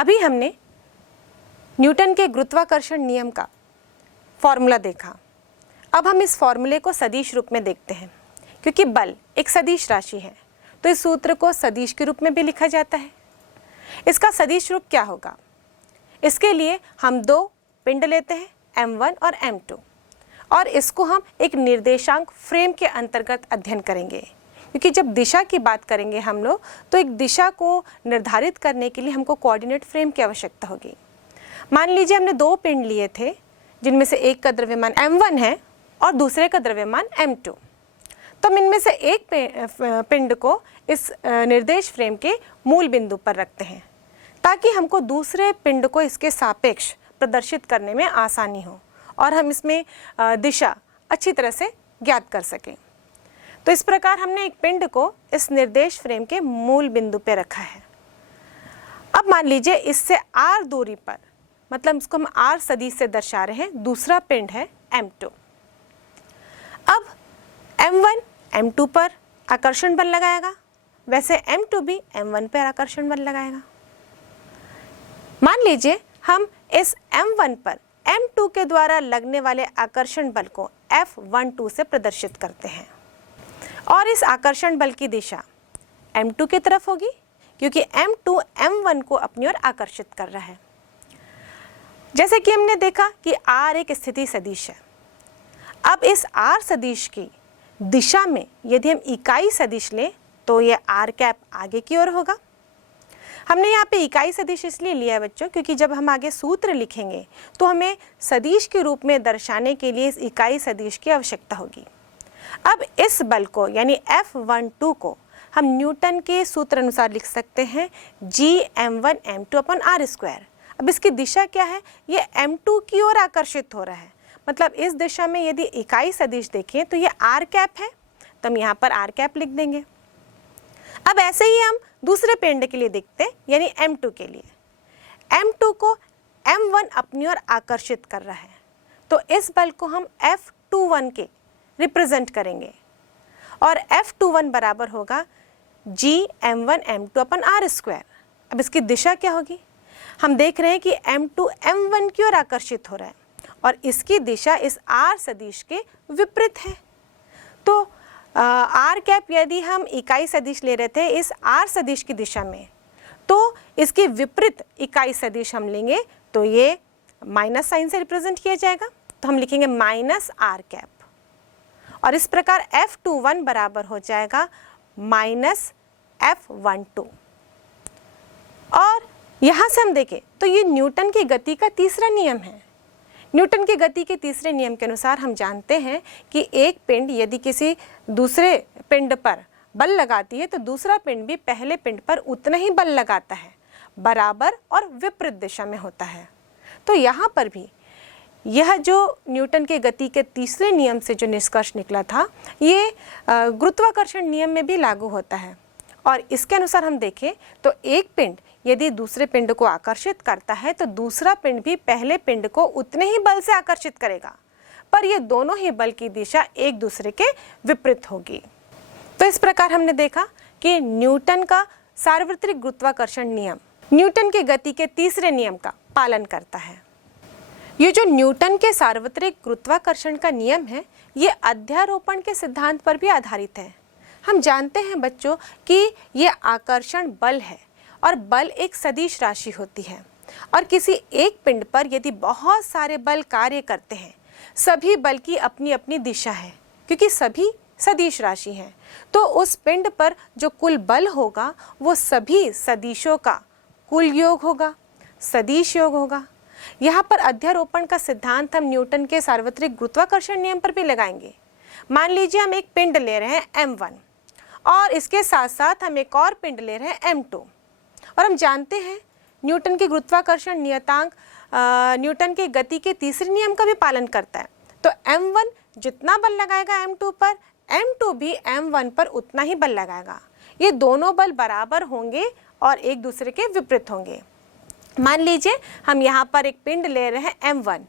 अभी हमने न्यूटन के गुरुत्वाकर्षण नियम का फॉर्मूला देखा। अब हम इस फॉर्मूले को सदिश रूप में देखते हैं। क्योंकि बल एक सदिश राशि है तो इस सूत्र को सदिश के रूप में भी लिखा जाता है। इसका सदिश रूप क्या होगा? इसके लिए हम दो पिंड लेते हैं m1 और m2 और इसको हम एक निर्देशांक फ्रेम के अंतर्गत अध्ययन करेंगे। क्योंकि जब दिशा की बात करेंगे हम लोग तो एक दिशा को निर्धारित करने के लिए हमको कोऑर्डिनेट फ्रेम की आवश्यकता होगी। मान लीजिए हमने दो पिंड लिए थे जिनमें से एक का द्रव्यमान m1 है और दूसरे का द्रव्यमान m2। तो हम इनमें से एक पिंड को इस निर्देश फ्रेम के मूल बिंदु पर रखते हैं ताकि हमको दूसरे पिंड को इसके सापेक्ष प्रदर्शित करने में आसानी हो और हम इसमें दिशा अच्छी तरह से ज्ञात कर सकें। तो इस प्रकार हमने एक पिंड को इस निर्देश फ्रेम के मूल बिंदु पर रखा है। अब मान लीजिए इससे r दूरी पर, मतलब इसको हम r सदिश से दर्शा रहे हैं, दूसरा पिंड है m2। अब m1 m2 पर आकर्षण बल लगाएगा, वैसे m2 भी m1 पर आकर्षण बल लगाएगा। मान लीजिए हम इस m1 पर m2 के द्वारा लगने वाले आकर्षण बल को F12 से प्रदर्शित करते हैं और इस आकर्षण बल की दिशा m2 की तरफ होगी क्योंकि m2 m1 को अपनी ओर आकर्षित कर रहा है। जैसे कि हमने देखा कि r एक स्थिति सदिश है। अब इस r सदिश की दिशा में यदि हम इकाई सदिश लें तो ये r कैप आगे की ओर होगा। हमने यहाँ पे इकाई सदिश इसलिए लिया है बच्चों क्योंकि जब हम आगे सूत्र लिखेंगे तो हमें सदिश के रूप में दर्शाने के लिए इस इकाई सदिश की आवश्यकता होगी। अब इस बल को यानी F12 को हम न्यूटन के सूत्र अनुसार लिख सकते हैं Gm1m2/r²। अब इसकी दिशा क्या है? ये m2 की ओर आकर्षित हो रहा है। मतलब इस दिशा में यदि इकाई सदिश देखें तो ये r कैप है, तो हम यहाँ पर r कैप लिख देंगे। अब ऐसे ही हम दूसरे पिंड के लिए देखते हैं यानी m2 के लिए। m2 को m1 अपनी ओर आकर्षित कर रहा है तो इस बल को हम F21 के रिप्रेजेंट करेंगे और F21 बराबर होगा Gm1m2/r²। अब इसकी दिशा क्या होगी? हम देख रहे हैं कि m2 m1 की ओर आकर्षित हो रहा है और इसकी दिशा इस r सदिश के विपरीत है। तो r कैप यदि हम इकाई सदिश ले रहे थे इस r सदिश की दिशा में तो इसकी विपरीत इकाई सदिश हम लेंगे तो ये माइनस साइन से रिप्रेजेंट किया जाएगा। तो हम लिखेंगे -r कैप और इस प्रकार F21 बराबर हो जाएगा -F12। और यहाँ से हम देखें तो ये न्यूटन की गति का तीसरा नियम है। न्यूटन की गति के तीसरे नियम के अनुसार हम जानते हैं कि एक पिंड यदि किसी दूसरे पिंड पर बल लगाती है तो दूसरा पिंड भी पहले पिंड पर उतना ही बल लगाता है, बराबर और विपरीत दिशा में होता है। तो यहाँ पर भी यह जो न्यूटन के गति के तीसरे नियम से जो निष्कर्ष निकला था ये गुरुत्वाकर्षण नियम में भी लागू होता है। और इसके अनुसार हम देखें तो एक पिंड यदि दूसरे पिंड को आकर्षित करता है तो दूसरा पिंड भी पहले पिंड को उतने ही बल से आकर्षित करेगा, पर ये दोनों ही बल की दिशा एक दूसरे के विपरीत होगी। तो इस प्रकार हमने देखा कि न्यूटन का सार्वत्रिक गुरुत्वाकर्षण नियम न्यूटन के गति के तीसरे नियम का पालन करता है। ये जो न्यूटन के सार्वत्रिक गुरुत्वाकर्षण का नियम है ये अध्यारोपण के सिद्धांत पर भी आधारित है। हम जानते हैं बच्चों कि ये आकर्षण बल है और बल एक सदिश राशि होती है और किसी एक पिंड पर यदि बहुत सारे बल कार्य करते हैं, सभी बल की अपनी अपनी दिशा है क्योंकि सभी सदिश राशि हैं, तो उस पिंड पर जो कुल बल होगा वो सभी सदिशों का कुल योग होगा, सदिश योग होगा। यहाँ पर अध्यारोपण का सिद्धांत हम न्यूटन के सार्वत्रिक गुरुत्वाकर्षण नियम पर भी लगाएंगे। मान लीजिए हम एक पिंड ले रहे हैं m1 और इसके साथ साथ हम एक और पिंड ले रहे हैं m2 और हम जानते हैं न्यूटन के गुरुत्वाकर्षण नियतांक न्यूटन के गति के तीसरे नियम का भी पालन करता है। तो m1 जितना बल लगाएगा m2 पर, m2 भी m1 पर उतना ही बल लगाएगा। ये दोनों बल बराबर होंगे और एक दूसरे के विपरीत होंगे। मान लीजिए हम यहाँ पर एक पिंड ले रहे हैं m1।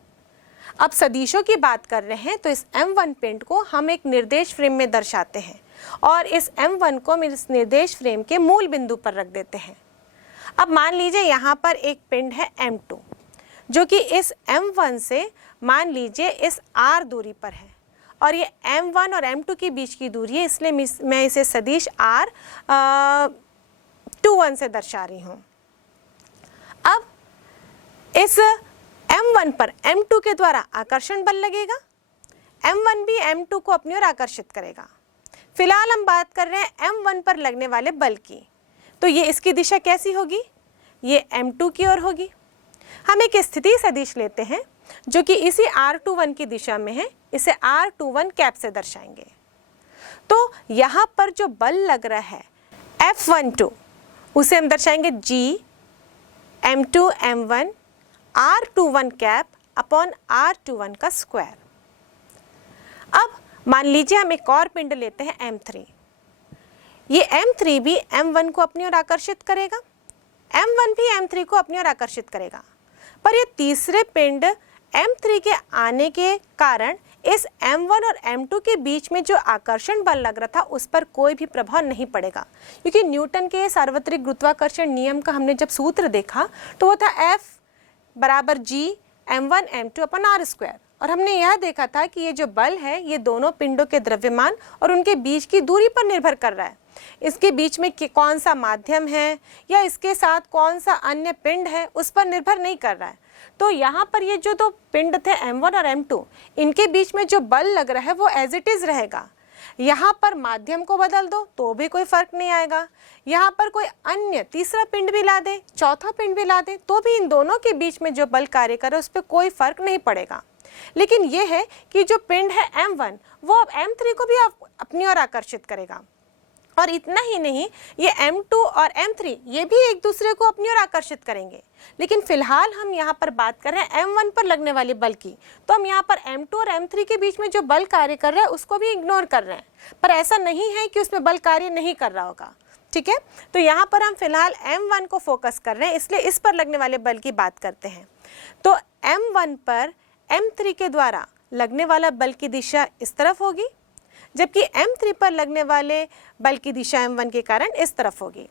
अब सदिशों की बात कर रहे हैं तो इस m1 पिंड को हम एक निर्देश फ्रेम में दर्शाते हैं और इस m1 को हम इस निर्देश फ्रेम के मूल बिंदु पर रख देते हैं। अब मान लीजिए यहाँ पर एक पिंड है m2 जो कि इस m1 से मान लीजिए इस r दूरी पर है, और ये m1 और m2 के बीच की दूरी है, इसलिए मैं इसे सदिश r21 से दर्शा रही हूँ। अब इस m1 पर m2 के द्वारा आकर्षण बल लगेगा, m1 भी m2 को अपनी ओर आकर्षित करेगा। फिलहाल हम बात कर रहे हैं m1 पर लगने वाले बल की, तो ये इसकी दिशा कैसी होगी, ये m2 की ओर होगी। हम एक स्थिति सदिश लेते हैं जो कि इसी r21 की दिशा में है, इसे r21 कैप से दर्शाएंगे। तो यहाँ पर जो बल लग रहा है F12 उसे हम दर्शाएंगे G m2 m1 r21 cap upon r21 का स्क्वायर। अब मान लीजिए हम एक और पिंड लेते हैं m3। ये m3 भी m1 को अपनी ओर आकर्षित करेगा, m1 भी m3 को अपनी ओर आकर्षित करेगा, पर ये तीसरे पिंड m3 के आने के कारण इस m1 और m2 के बीच में जो आकर्षण बल लग रहा था उस पर कोई भी प्रभाव नहीं पड़ेगा, क्योंकि न्यूटन के सार्वत्रिक गुरुत्वाकर्षण नियम का हमने जब सूत्र देखा तो वो था F बराबर G m1 m2 अपन r स्क्वायर, और हमने यह देखा था कि ये जो बल है ये दोनों पिंडों के द्रव्यमान और उनके बीच की दूरी पर निर्भर कर रहा है। इसके बीच में कौन सा माध्यम है या इसके साथ कौन सा अन्य पिंड है उस पर निर्भर नहीं कर रहा है। तो यहाँ पर ये जो दो पिंड थे m1 और m2, इनके बीच में जो बल लग रहा है वो एज इट इज रहेगा। यहाँ पर माध्यम को बदल दो तो भी कोई फर्क नहीं आएगा, यहाँ पर कोई अन्य तीसरा पिंड भी ला दे, चौथा पिंड भी ला दे, तो भी इन दोनों के बीच में जो बल कार्य करे उस पर कोई फर्क नहीं पड़ेगा। लेकिन ये है कि जो पिंड है m1 वो अब m3 को भी अपनी ओर आकर्षित करेगा, और इतना ही नहीं ये m2 और m3 ये भी एक दूसरे को अपनी ओर आकर्षित करेंगे। लेकिन फिलहाल हम यहाँ पर बात कर रहे हैं m1 पर लगने वाले बल की, तो हम यहाँ पर m2 और m3 के बीच में जो बल कार्य कर रहा है उसको भी इग्नोर कर रहे हैं, पर ऐसा नहीं है कि उसमें बल कार्य नहीं कर रहा होगा। ठीक है, तो यहाँ पर हम फिलहाल m1 को फोकस कर रहे हैं, इसलिए इस पर लगने वाले बल की बात करते हैं। तो m1 पर m3 के द्वारा लगने वाला बल की दिशा इस तरफ होगी, जबकि m3 पर लगने वाले बल की दिशा m1 के कारण इस तरफ होगी।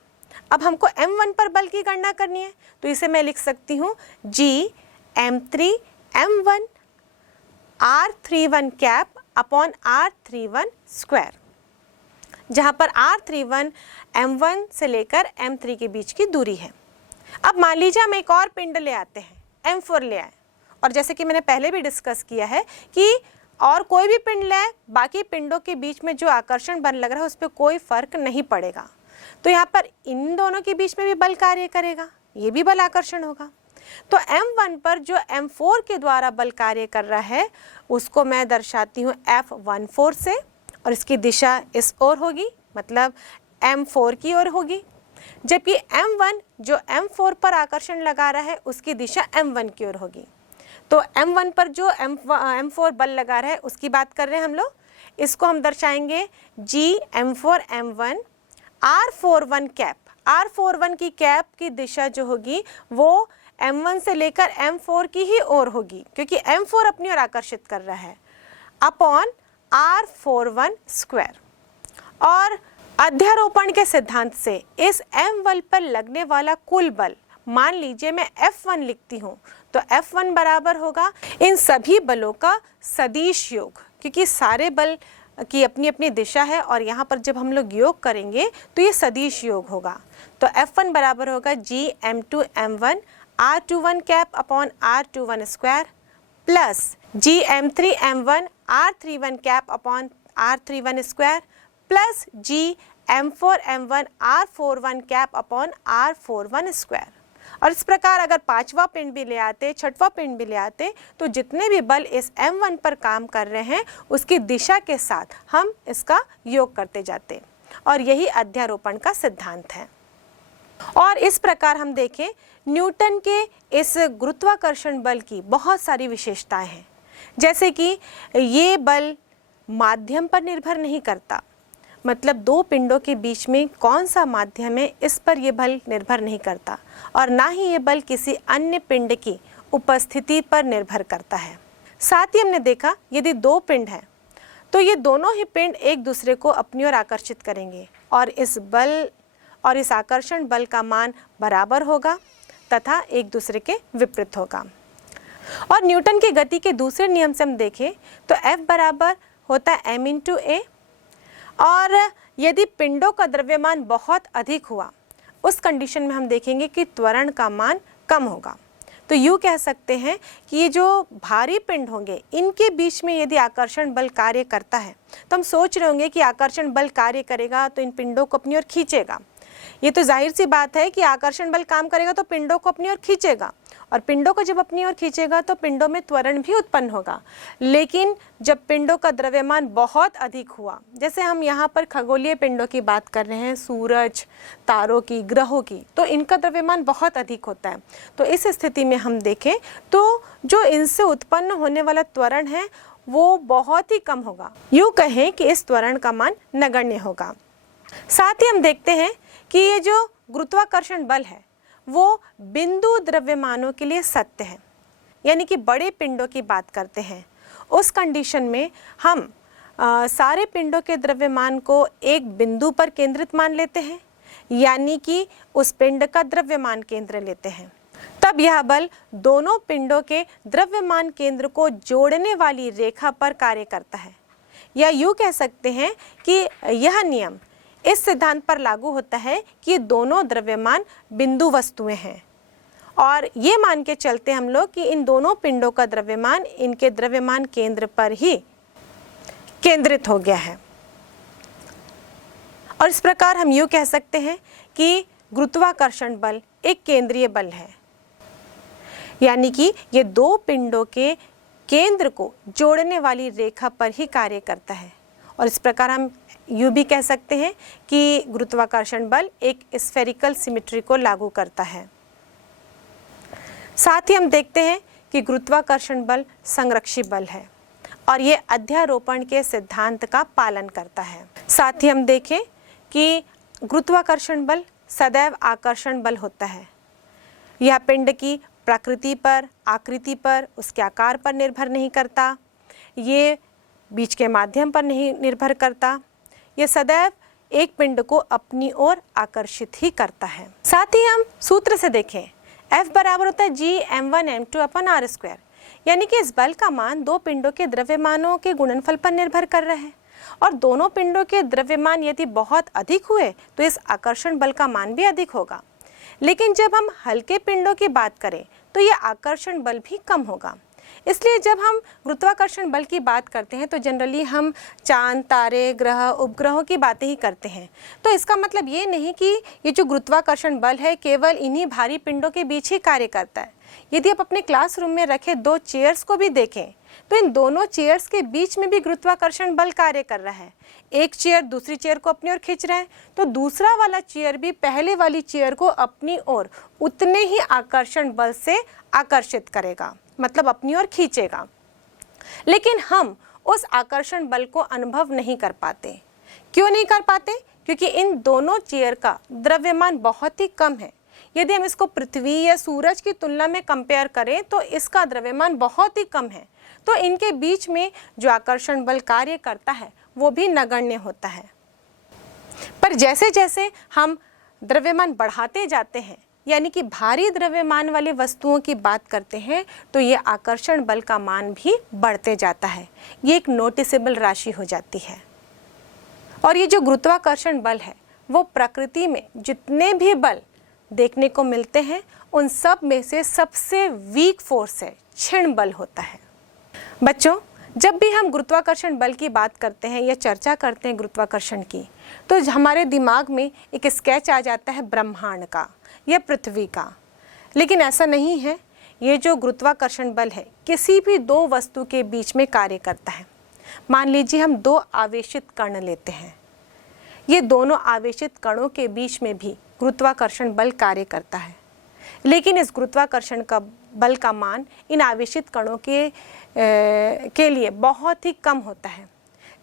अब हमको m1 पर बल की गणना करनी है, तो इसे मैं लिख सकती हूँ G m3 m1 r31 cap upon r31 square, जहाँ पर r31 m1 से लेकर m3 के बीच की दूरी है। अब मान लीजिए हम एक और पिंड ले आते हैं, m4 ले आए, और जैसे कि मैंने पहले भी डिस्कस किया है कि और कोई भी पिंड ले, बाकी पिंडों के बीच में जो आकर्षण बल लग रहा है उस पर कोई फर्क नहीं पड़ेगा। तो यहाँ पर इन दोनों के बीच में भी बल कार्य करेगा, ये भी बल आकर्षण होगा। तो m1 पर जो m4 के द्वारा बल कार्य कर रहा है उसको मैं दर्शाती हूँ F14 से, और इसकी दिशा इस ओर होगी, मतलब m4 की ओर होगी, जबकि m1 जो m4 पर आकर्षण लगा रहा है उसकी दिशा m1 की ओर होगी। तो m1 पर जो m4 बल लगा रहा है उसकी बात कर रहे हैं हम लोग, इसको हम दर्शाएंगे G m4 m1 r41 cap. r41 की कैप की दिशा जो होगी वो m1 से लेकर m4 की ही ओर होगी, क्योंकि m4 अपनी ओर आकर्षित कर रहा है, अपॉन r41 स्क्वायर। और अध्यारोपण के सिद्धांत से इस m बल पर लगने वाला कुल बल, मान लीजिए मैं F1 लिखती हूँ, तो F1 बराबर होगा इन सभी बलों का सदिश योग, क्योंकि सारे बल की अपनी अपनी दिशा है और यहाँ पर जब हम लोग योग करेंगे तो ये सदिश योग होगा। तो F1 बराबर होगा G m2 m1 r21 cap upon r21 square plus G m3 m1 r31 cap upon r31 square plus G m4 m1 r41 cap upon r41 square. और इस प्रकार अगर पांचवा पिंड भी ले आते, छठवां पिंड भी ले आते, तो जितने भी बल इस m1 पर काम कर रहे हैं उसकी दिशा के साथ हम इसका योग करते जाते, और यही अध्यारोपण का सिद्धांत है। और इस प्रकार हम देखें न्यूटन के इस गुरुत्वाकर्षण बल की बहुत सारी विशेषताएं हैं, जैसे कि ये बल माध्यम पर निर्भर नहीं करता, मतलब दो पिंडों के बीच में कौन सा माध्यम है इस पर यह बल निर्भर नहीं करता, और ना ही ये बल किसी अन्य पिंड की उपस्थिति पर निर्भर करता है। साथ ही हमने देखा यदि दो पिंड हैं तो ये दोनों ही पिंड एक दूसरे को अपनी ओर आकर्षित करेंगे, और इस बल और इस आकर्षण बल का मान बराबर होगा तथा एक दूसरे के विपरीत होगा। और न्यूटन की गति के दूसरे नियम से हम देखें तो F बराबर होता है m इंटू ए, और यदि पिंडों का द्रव्यमान बहुत अधिक हुआ उस कंडीशन में हम देखेंगे कि त्वरण का मान कम होगा। तो यूँ कह सकते हैं कि ये जो भारी पिंड होंगे इनके बीच में यदि आकर्षण बल कार्य करता है तो हम सोच रहे होंगे कि आकर्षण बल कार्य करेगा तो इन पिंडों को अपनी ओर खींचेगा। ये तो जाहिर सी बात है कि आकर्षण बल काम करेगा तो पिंडों को अपनी ओर खींचेगा, और पिंडों को जब अपनी ओर खींचेगा तो पिंडों में त्वरण भी उत्पन्न होगा। लेकिन जब पिंडों का द्रव्यमान बहुत अधिक हुआ, जैसे हम यहाँ पर खगोलीय पिंडों की बात कर रहे हैं, सूरज, तारों की, ग्रहों की, तो इनका द्रव्यमान बहुत अधिक होता है। तो इस स्थिति में हम देखें तो जो इनसे उत्पन्न होने वाला त्वरण है वो बहुत ही कम होगा। यूँ कहें कि इस त्वरण का मान नगण्य होगा। साथ ही हम देखते हैं कि ये जो गुरुत्वाकर्षण बल है वो बिंदु द्रव्यमानों के लिए सत्य है, यानी कि बड़े पिंडों की बात करते हैं उस कंडीशन में हम सारे पिंडों के द्रव्यमान को एक बिंदु पर केंद्रित मान लेते हैं, यानी कि उस पिंड का द्रव्यमान केंद्र लेते हैं। तब यह बल दोनों पिंडों के द्रव्यमान केंद्र को जोड़ने वाली रेखा पर कार्य करता है। या यूँ कह सकते हैं कि यह नियम इस सिद्धांत पर लागू होता है कि दोनों द्रव्यमान बिंदु वस्तुएं हैं, और ये मान के चलते हम लोग कि इन दोनों पिंडों का द्रव्यमान इनके द्रव्यमान केंद्र पर ही केंद्रित हो गया है। और इस प्रकार हम यूँ कह सकते हैं कि गुरुत्वाकर्षण बल एक केंद्रीय बल है, यानी कि ये दो पिंडों के केंद्र को जोड़ने वाली रेखा पर ही कार्य करता है। और इस प्रकार हम यूँ भी कह सकते हैं कि गुरुत्वाकर्षण बल एक स्फेरिकल सिमेट्री को लागू करता है। साथ ही हम देखते हैं कि गुरुत्वाकर्षण बल संरक्षी बल है और ये अध्यारोपण के सिद्धांत का पालन करता है। साथ ही हम देखें कि गुरुत्वाकर्षण बल सदैव आकर्षण बल होता है। यह पिंड की प्रकृति पर, आकृति पर, उसके आकार पर निर्भर नहीं करता, ये बीच के माध्यम पर नहीं निर्भर करता, यह सदैव एक पिंड को अपनी ओर आकर्षित ही करता है। साथ ही हम सूत्र से देखें, F बराबर होता है G(m1m2) अपन r², यानी कि इस बल का मान दो पिंडों के द्रव्यमानों के गुणनफल पर निर्भर कर रहा है, और दोनों पिंडों के द्रव्यमान यदि बहुत अधिक हुए तो इस आकर्षण बल का मान भी अधिक होगा। लेकिन जब हम हल्के पिंडों की बात करें तो यह आकर्षण बल भी कम होगा। इसलिए जब हम गुरुत्वाकर्षण बल की बात करते हैं तो जनरली हम चांद, तारे, ग्रह, उपग्रहों की बातें ही करते हैं। तो इसका मतलब ये नहीं कि ये जो गुरुत्वाकर्षण बल है केवल इन्हीं भारी पिंडों के बीच ही कार्य करता है। यदि आप अपने क्लासरूम में रखे दो चेयर्स को भी देखें तो इन दोनों चेयर्स के बीच में भी गुरुत्वाकर्षण बल कार्य कर रहा है। एक चेयर दूसरी चेयर को अपनी ओर खींच रहा है तो दूसरा वाला चेयर भी पहले वाली चेयर को अपनी ओर उतने ही आकर्षण बल से आकर्षित करेगा, मतलब अपनी ओर खींचेगा। लेकिन हम उस आकर्षण बल को अनुभव नहीं कर पाते। क्यों नहीं कर पाते? क्योंकि इन दोनों चेयर का द्रव्यमान बहुत ही कम है। यदि हम इसको पृथ्वी या सूरज की तुलना में कंपेयर करें तो इसका द्रव्यमान बहुत ही कम है, तो इनके बीच में जो आकर्षण बल कार्य करता है वो भी नगण्य होता है। पर जैसे जैसे हम द्रव्यमान बढ़ाते जाते हैं, यानी कि भारी द्रव्यमान वाली वस्तुओं की बात करते हैं, तो ये आकर्षण बल का मान भी बढ़ते जाता है। ये एक नोटिसेबल राशि हो जाती है। और ये जो गुरुत्वाकर्षण बल है वो प्रकृति में जितने भी बल देखने को मिलते हैं उन सब में से सबसे वीक फोर्स है, क्षण बल होता है। बच्चों, जब भी हम गुरुत्वाकर्षण बल की बात करते हैं या चर्चा करते हैं गुरुत्वाकर्षण की, तो हमारे दिमाग में एक स्केच आ जाता है ब्रह्मांड का या पृथ्वी का। लेकिन ऐसा नहीं है। ये जो गुरुत्वाकर्षण बल है किसी भी दो वस्तु के बीच में कार्य करता है। मान लीजिए हम दो आवेशित कण लेते हैं, ये दोनों आवेशित कणों के बीच में भी गुरुत्वाकर्षण बल कार्य करता है। लेकिन इस गुरुत्वाकर्षण का बल का मान इन आवेशित कणों के लिए बहुत ही कम होता है।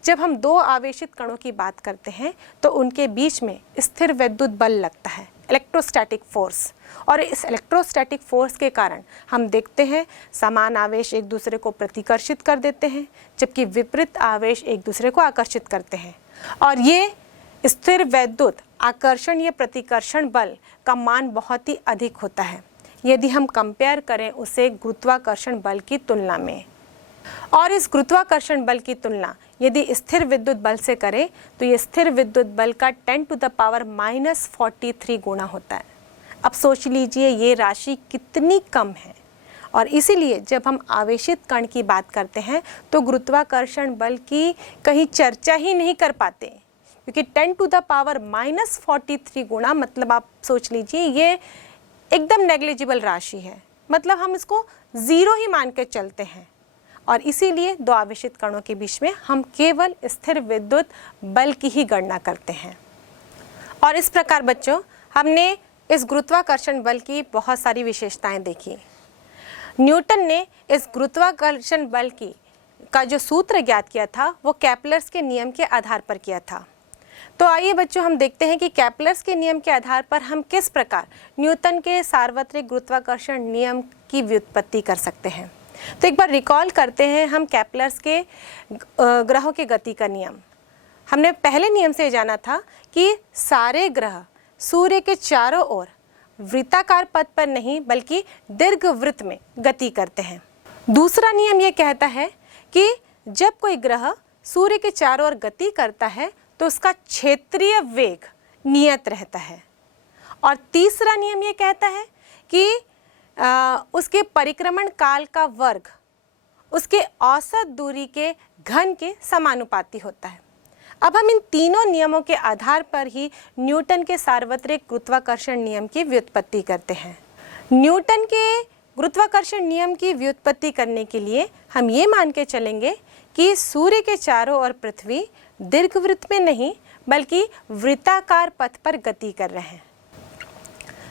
जब हम दो आवेशित कणों की बात करते हैं तो उनके बीच में स्थिर वैद्युत बल लगता है, इलेक्ट्रोस्टैटिक फोर्स। और इस इलेक्ट्रोस्टैटिक फोर्स के कारण हम देखते हैं समान आवेश एक दूसरे को प्रतिकर्षित कर देते हैं, जबकि विपरीत आवेश एक दूसरे को आकर्षित करते हैं। और ये स्थिर वैद्युत आकर्षण या प्रतिकर्षण बल का मान बहुत ही अधिक होता है यदि हम कंपेयर करें उसे गुरुत्वाकर्षण बल की तुलना में। और इस गुरुत्वाकर्षण बल की तुलना यदि स्थिर विद्युत बल से करें तो ये स्थिर विद्युत बल का 10⁻⁻43 गुना होता है। अब सोच लीजिए ये राशि कितनी कम है, और इसीलिए जब हम आवेशित कण की बात करते हैं तो गुरुत्वाकर्षण बल की कहीं चर्चा ही नहीं कर पाते, क्योंकि 10⁻⁻43 गुना मतलब आप सोच लीजिए ये एकदम नेग्लिजिबल राशि है, मतलब हम इसको ज़ीरो ही मान के चलते हैं। और इसीलिए दो आवेशित कणों के बीच में हम केवल स्थिर विद्युत बल की ही गणना करते हैं। और इस प्रकार बच्चों हमने इस गुरुत्वाकर्षण बल की बहुत सारी विशेषताएं देखी। न्यूटन ने इस गुरुत्वाकर्षण बल का जो सूत्र ज्ञात किया था वो केपलर्स के नियम के आधार पर किया था। तो आइए बच्चों हम देखते हैं कि केपलर्स के नियम के आधार पर हम किस प्रकार न्यूटन के सार्वत्रिक गुरुत्वाकर्षण नियम की व्युत्पत्ति कर सकते हैं। तो एक बार रिकॉल करते हैं हम केपलर्स के ग्रहों के गति का नियम। हमने पहले नियम से जाना था कि सारे ग्रह सूर्य के चारों ओर वृत्ताकार पथ पर नहीं बल्कि दीर्घवृत्त में गति करते हैं। दूसरा नियम यह कहता है कि जब कोई ग्रह सूर्य के चारों ओर गति करता है तो उसका क्षेत्रीय वेग नियत रहता है। और तीसरा नियम यह कहता है कि उसके परिक्रमण काल का वर्ग उसके औसत दूरी के घन के समानुपाती होता है। अब हम इन तीनों नियमों के आधार पर ही न्यूटन के सार्वत्रिक गुरुत्वाकर्षण नियम की व्युत्पत्ति करते हैं। न्यूटन के गुरुत्वाकर्षण नियम की व्युत्पत्ति करने के लिए हम ये मान के चलेंगे कि सूर्य के चारों ओर पृथ्वी दीर्घवृत्त में नहीं बल्कि वृत्ताकार पथ पर गति कर रहे हैं।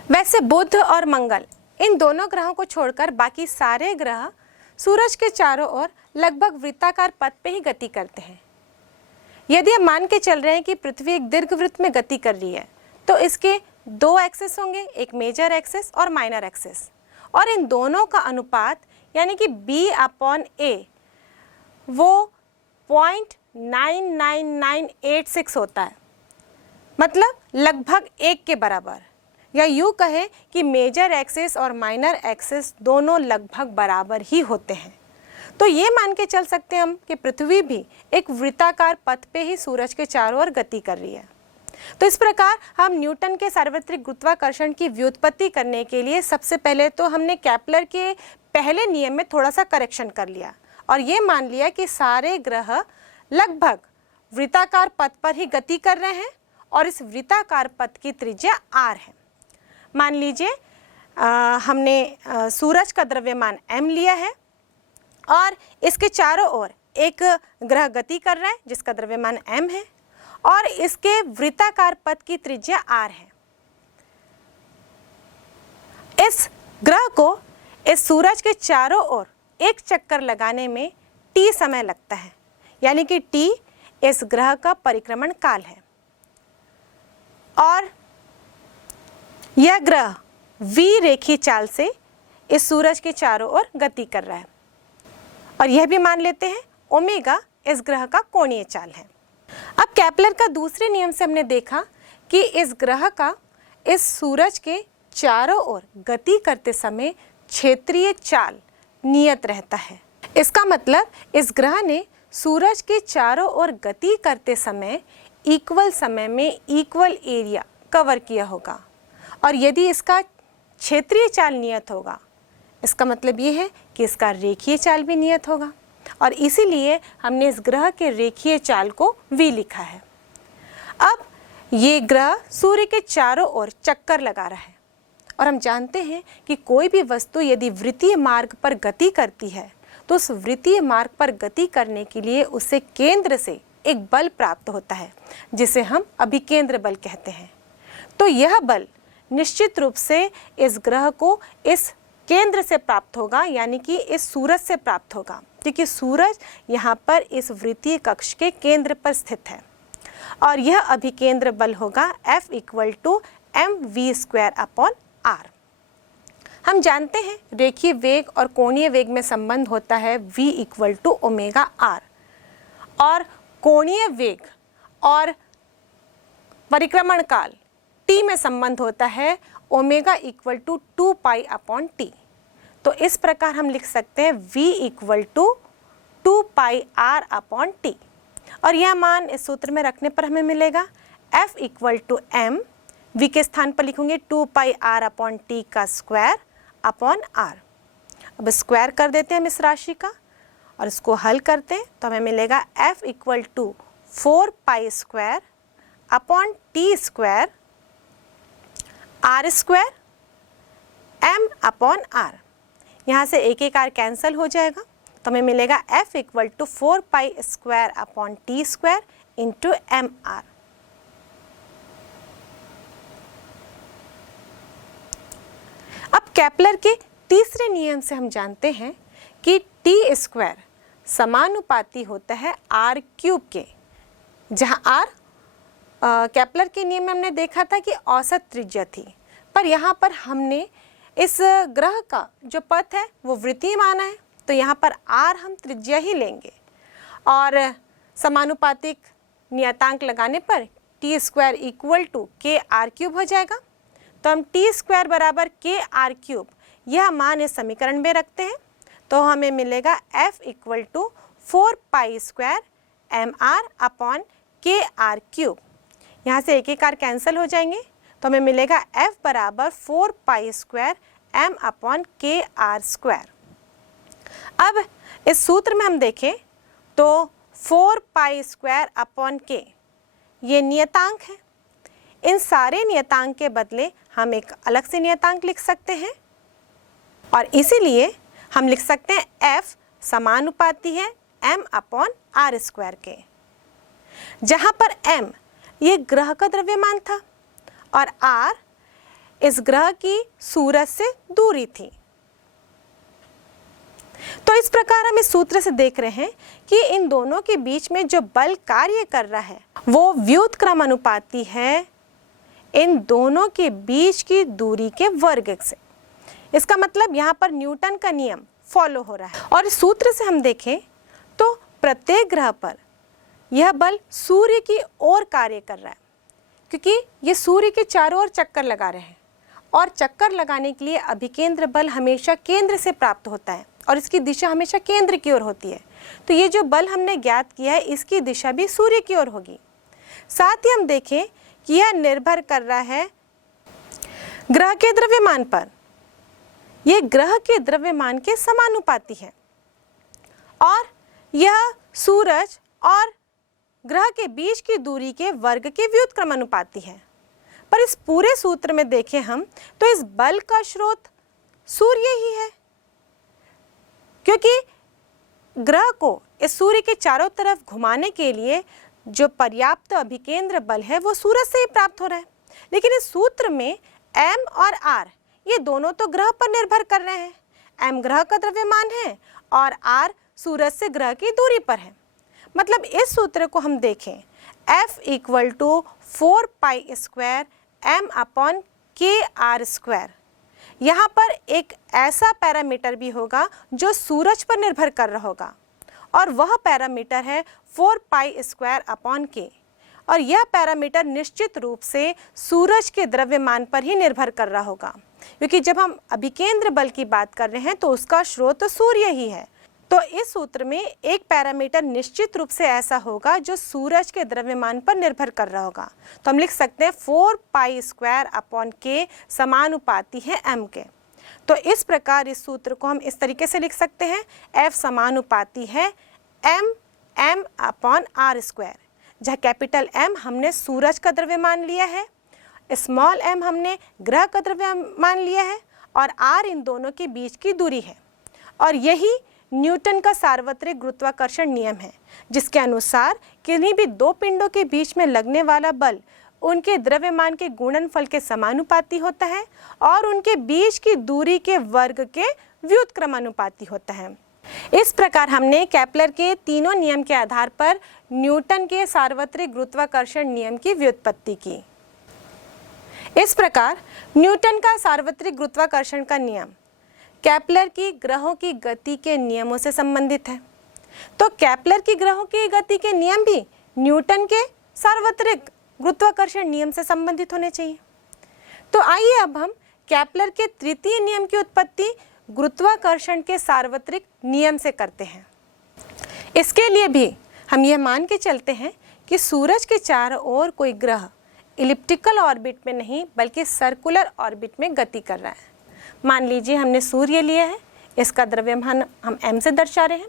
वैसे बुध और मंगल इन दोनों ग्रहों को छोड़कर बाकी सारे ग्रह सूरज के चारों ओर लगभग वृत्ताकार पथ पे ही गति करते हैं। यदि हम मान के चल रहे हैं कि पृथ्वी एक दीर्घवृत्त में गति कर रही है तो इसके दो एक्सिस होंगे, एक मेजर एक्सिस और माइनर एक्सिस, और इन दोनों का अनुपात यानी कि B/A वो 0.99986 होता है, मतलब लगभग 1 के बराबर। या यूँ कहें कि मेजर एक्सिस और माइनर एक्सिस दोनों लगभग बराबर ही होते हैं। तो ये मान के चल सकते हैं हम कि पृथ्वी भी एक वृत्ताकार पथ पे ही सूरज के चारों ओर गति कर रही है। तो इस प्रकार हम न्यूटन के सार्वत्रिक गुरुत्वाकर्षण की व्युत्पत्ति करने के लिए सबसे पहले तो हमने केपलर के पहले नियम में थोड़ा सा करेक्शन कर लिया और ये मान लिया कि सारे ग्रह लगभग वृत्ताकार पथ पर ही गति कर रहे हैं और इस वृत्ताकार पथ की त्रिज्या r है। मान लीजिए हमने सूरज का द्रव्यमान m लिया है और इसके चारों ओर एक ग्रह गति कर रहा है जिसका द्रव्यमान m है और इसके वृत्ताकार पथ की त्रिज्या r है। इस ग्रह को इस सूरज के चारों ओर एक चक्कर लगाने में t समय लगता है, यानी कि t इस ग्रह का परिक्रमण काल है और यह ग्रह v रेखीय चाल से इस सूरज के चारों ओर गति कर रहा है और यह भी मान लेते हैं ओमेगा इस ग्रह का कोणीय चाल है। अब केपलर का दूसरे नियम से हमने देखा कि इस ग्रह का इस सूरज के चारों ओर गति करते समय क्षेत्रीय चाल नियत रहता है। इसका मतलब इस ग्रह ने सूरज के चारों ओर गति करते समय इक्वल समय में इक्वल एरिया कवर किया होगा और यदि इसका क्षेत्रीय चाल नियत होगा इसका मतलब ये है कि इसका रेखीय चाल भी नियत होगा और इसीलिए हमने इस ग्रह के रेखीय चाल को v लिखा है। अब ये ग्रह सूर्य के चारों ओर चक्कर लगा रहा है और हम जानते हैं कि कोई भी वस्तु यदि वृत्तीय मार्ग पर गति करती है तो उस वृत्तीय मार्ग पर गति करने के लिए उसे केंद्र से एक बल प्राप्त होता है जिसे हम अभिकेंद्र बल कहते हैं। तो यह बल निश्चित रूप से इस ग्रह को इस केंद्र से प्राप्त होगा, यानी कि इस सूरज से प्राप्त होगा, क्योंकि सूरज यहाँ पर इस वृत्तीय कक्ष के केंद्र पर स्थित है और यह अभिकेंद्र बल होगा F = mv²/r। हम जानते हैं रेखीय वेग और कोणीय वेग में संबंध होता है v = ω/r और कोणीय वेग और परिक्रमण काल टी में संबंध होता है omega equal to 2 pi upon t. तो इस प्रकार हम लिख सकते हैं v equal to 2 pi r upon t, और यह मान इस सूत्र में रखने पर हमें मिलेगा f equal to m, v के स्थान पर लिखूंगे 2 पाई r अपॉन टी का स्क्वायर अपॉन r। अब स्क्वायर कर देते हैं हम इस राशि का और इसको हल करते हैं तो हमें मिलेगा f equal to 4 pi square upon t square r square m upon r। यहाँ से एक एक r कैंसिल हो जाएगा तो हमें मिलेगा f equal to 4 pi square upon t square into m r. अब केपलर के तीसरे नियम से हम जानते हैं कि टी स्क्वायर समानुपाती होता है आर क्यूब के, जहाँ आर केपलर के नियम में हमने देखा था कि औसत त्रिज्या थी, पर यहाँ पर हमने इस ग्रह का जो पथ है वो वृत्तीय माना है, तो यहाँ पर आर हम त्रिज्या ही लेंगे और समानुपातिक नियतांक लगाने पर टी स्क्वायर इक्वल टू के आर क्यूब हो जाएगा। तो हम टी स्क्वायर बराबर के आर क्यूब यह मान इस समीकरण में रखते हैं तो हमें मिलेगा f equal to 4 pi square m r upon k r cube. यहाँ से एक एक आर कैंसिल हो जाएंगे तो हमें मिलेगा f बराबर 4 pi square m upon k r square. अब इस सूत्र में हम देखें तो 4 पाई स्क्वायर अपॉन के ये नियतांक है, इन सारे नियतांक के बदले हम एक अलग से नियतांक लिख सकते हैं और इसीलिए हम लिख सकते हैं f समानुपाती है m अपॉन आर स्क्वायर के, जहाँ पर m ये ग्रह का द्रव्यमान था और r इस ग्रह की सूरज से दूरी थी। तो इस प्रकार हम इस सूत्र से देख रहे हैं कि इन दोनों के बीच में जो बल कार्य कर रहा है वो व्युत्क्रमानुपाती है इन दोनों के बीच की दूरी के वर्ग से। इसका मतलब यहाँ पर न्यूटन का नियम फॉलो हो रहा है। और इस सूत्र से हम देखें तो प्रत्येक ग्रह पर यह बल सूर्य की ओर कार्य कर रहा है, क्योंकि ये सूर्य के चारों ओर चक्कर लगा रहे हैं और चक्कर लगाने के लिए अभिकेंद्र बल हमेशा केंद्र से प्राप्त होता है और इसकी दिशा हमेशा केंद्र की ओर होती है। तो ये जो बल हमने ज्ञात किया है इसकी दिशा भी सूर्य की ओर होगी। साथ ही हम देखें कि यह निर्भर कर रहा है ग्रह के द्रव्यमान पर, यह ग्रह के द्रव्यमान के समानुपाती है और यह सूरज और ग्रह के बीच की दूरी के वर्ग के व्युत्क्रमानुपाती है। पर इस पूरे सूत्र में देखें हम तो इस बल का स्रोत सूर्य ही है, क्योंकि ग्रह को इस सूर्य के चारों तरफ घुमाने के लिए जो पर्याप्त अभिकेंद्र बल है वो सूरज से ही प्राप्त हो रहा है। लेकिन इस सूत्र में m और r ये दोनों तो ग्रह पर निर्भर कर रहे हैं। m ग्रह का द्रव्यमान है और r सूरज से ग्रह की दूरी पर है। मतलब इस सूत्र को हम देखें f equal to 4 pi square m upon k r square, यहाँ पर एक ऐसा पैरामीटर भी होगा जो सूरज पर निर्भर कर रहा होगा और वह पैरामीटर है 4 पाई स्क्वायर अपॉन के, और यह पैरामीटर निश्चित रूप से सूरज के द्रव्यमान पर ही निर्भर कर रहा होगा, क्योंकि जब हम अभिकेंद्र बल की बात कर रहे हैं तो उसका स्रोत सूर्य ही है। तो इस सूत्र में एक पैरामीटर निश्चित रूप से ऐसा होगा जो सूरज के द्रव्यमान पर निर्भर कर रहा होगा। तो हम लिख सकते हैं 4 पाई स्क्वायर अपॉन के समानुपाती है m के। तो इस प्रकार इस सूत्र को हम इस तरीके से लिख सकते हैं f समानुपाती है m अपॉन आर स्क्वायर, जहाँ कैपिटल M हमने सूरज का द्रव्यमान लिया है, स्मॉल m हमने ग्रह का द्रव्यमान लिया है और r इन दोनों के बीच की दूरी है। और यही न्यूटन का सार्वत्रिक गुरुत्वाकर्षण नियम है, जिसके अनुसार किन्हीं भी दो पिंडों के बीच में लगने वाला बल उनके द्रव्यमान के गुणनफल के समानुपाती होता है और उनके बीच की दूरी के वर्ग के व्युत्क्रमानुपाती होता है। इस प्रकार हमने केपलर के तीनों नियम के आधार पर न्यूटन के सार्वत्रिक गुरुत्वाकर्षण नियम की व्युत्पत्ति की। इस प्रकार न्यूटन का सार्वत्रिक गुरुत्वाकर्षण का नियम केपलर की ग्रहों की गति के नियमों से संबंधित है। तो केपलर की ग्रहों की गति के नियम भी न्यूटन के सार्वत्रिक गुरुत्वाकर्षण नियम से संबंधित होने चाहिए। तो आइए अब हम केपलर के तृतीय नियम की उत्पत्ति गुरुत्वाकर्षण के सार्वत्रिक नियम से करते हैं। इसके लिए भी हम यह मान के चलते हैं कि सूरज के चारों ओर कोई ग्रह इलिप्टिकल ऑर्बिट में नहीं बल्कि सर्कुलर ऑर्बिट में गति कर रहा है। मान लीजिए हमने सूर्य लिया है, इसका द्रव्यमान हम m से दर्शा रहे हैं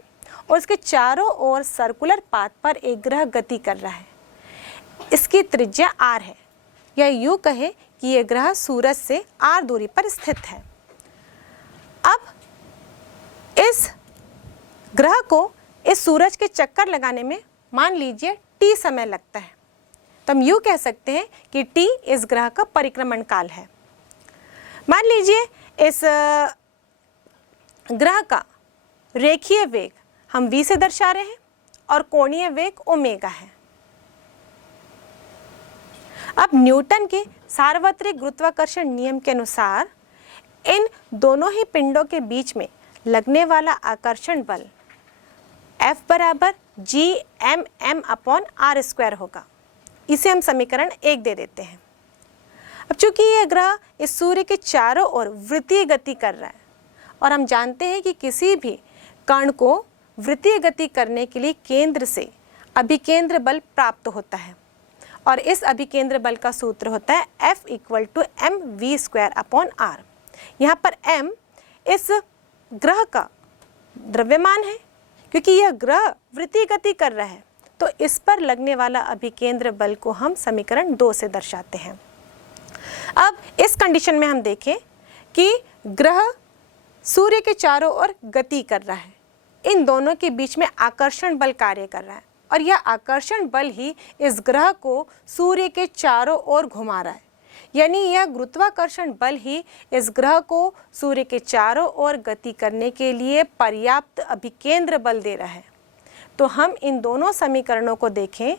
और इसके चारों ओर सर्कुलर पाथ पर एक ग्रह गति कर रहा है। इसकी त्रिज्या r है, या यूँ कहे कि यह ग्रह सूरज से r दूरी पर स्थित है। अब इस ग्रह को इस सूरज के चक्कर लगाने में मान लीजिए t समय लगता है, तो हम यूँ कह सकते हैं कि t इस ग्रह का परिक्रमण काल है। मान लीजिए इस ग्रह का रेखीय वेग हम v से दर्शा रहे हैं और कोणीय वेग ओमेगा है। अब न्यूटन के सार्वत्रिक गुरुत्वाकर्षण नियम के अनुसार इन दोनों ही पिंडों के बीच में लगने वाला आकर्षण बल F बराबर Gm_m/r² होगा। इसे हम समीकरण 1 दे देते हैं। अब चूंकि यह ग्रह इस सूर्य के चारों ओर वृत्तीय गति कर रहा है और हम जानते हैं कि किसी भी कण को वृत्तीय गति करने के लिए केंद्र से अभिकेंद्र बल प्राप्त होता है और इस अभिकेंद्र बल का सूत्र होता है F = mv²/r। यहाँ पर m इस ग्रह का द्रव्यमान है, क्योंकि यह ग्रह वृत्तीय गति कर रहा है तो इस पर लगने वाला अभिकेंद्र बल को हम समीकरण 2 से दर्शाते हैं। अब इस कंडीशन में हम देखें कि ग्रह सूर्य के चारों ओर गति कर रहा है, इन दोनों के बीच में आकर्षण बल कार्य कर रहा है और यह आकर्षण बल ही इस ग्रह को सूर्य के चारों ओर घुमा रहा है, यानी यह गुरुत्वाकर्षण बल ही इस ग्रह को सूर्य के चारों ओर गति करने के लिए पर्याप्त अभिकेंद्र बल दे रहा है। तो हम इन दोनों समीकरणों को देखें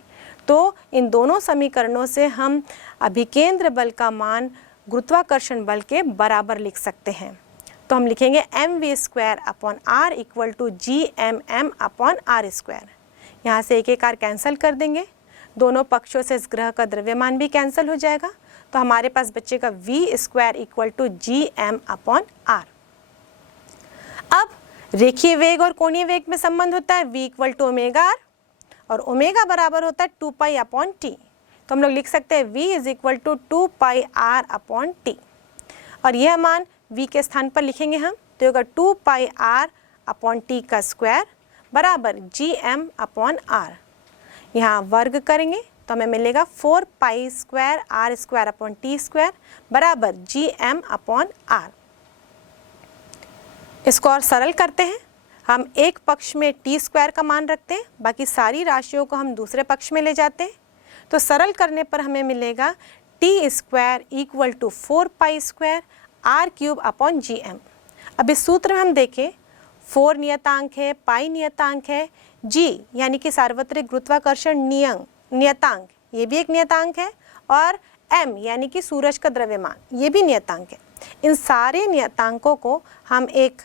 तो इन दोनों समीकरणों से हम अभिकेंद्र बल का मान गुरुत्वाकर्षण बल के बराबर लिख सकते हैं। तो हम लिखेंगे mv²/r = Gmm/r²। यहाँ से एक r कैंसिल कर देंगे, दोनों पक्षों से इस ग्रह का द्रव्यमान भी कैंसिल हो जाएगा, तो हमारे पास बचेगा v² = Gm/r। अब रेखीय वेग और कोणीय वेग में संबंध होता है v = ओमेगा r और ओमेगा बराबर होता है 2π/t। तो हम लोग लिख सकते हैं v = 2πr/t और यह मान v के स्थान पर लिखेंगे हम, तो होगा 2πr/t का स्क्वायर बराबर Gm/r। यहाँ वर्ग करेंगे तो हमें मिलेगा 4π² बराबर Gm/r। इसको और सरल करते हैं, हम एक पक्ष में t² का मान रखते हैं, बाकी सारी राशियों को हम दूसरे पक्ष में ले जाते हैं। तो सरल करने पर हमें मिलेगा t² = 4π² r³ अब इस सूत्र में हम देखें 4 नियतांक है, पाई नियतांक है, g यानी कि सार्वत्रिक गुरुत्वाकर्षण नियतांक ये भी एक नियतांक है और m यानी कि सूरज का द्रव्यमान ये भी नियतांक है। इन सारे नियतांकों को हम एक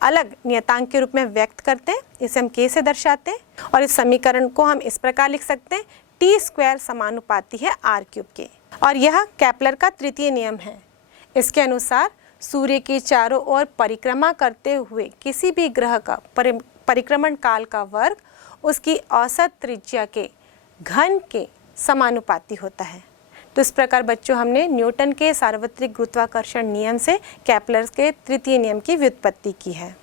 अलग नियतांक के रूप में व्यक्त करते हैं, इसे हम k से दर्शाते हैं और इस समीकरण को हम इस प्रकार लिख सकते हैं t² समानुपाती है r³ के। और यह केपलर का तृतीय नियम है। इसके अनुसार सूर्य के चारों ओर परिक्रमा करते हुए किसी भी ग्रह का परिक्रमण काल का वर्ग उसकी औसत त्रिज्या के घन के समानुपाती होता है। तो इस प्रकार बच्चों हमने न्यूटन के सार्वत्रिक गुरुत्वाकर्षण नियम से केपलर के तृतीय नियम की व्युत्पत्ति की है।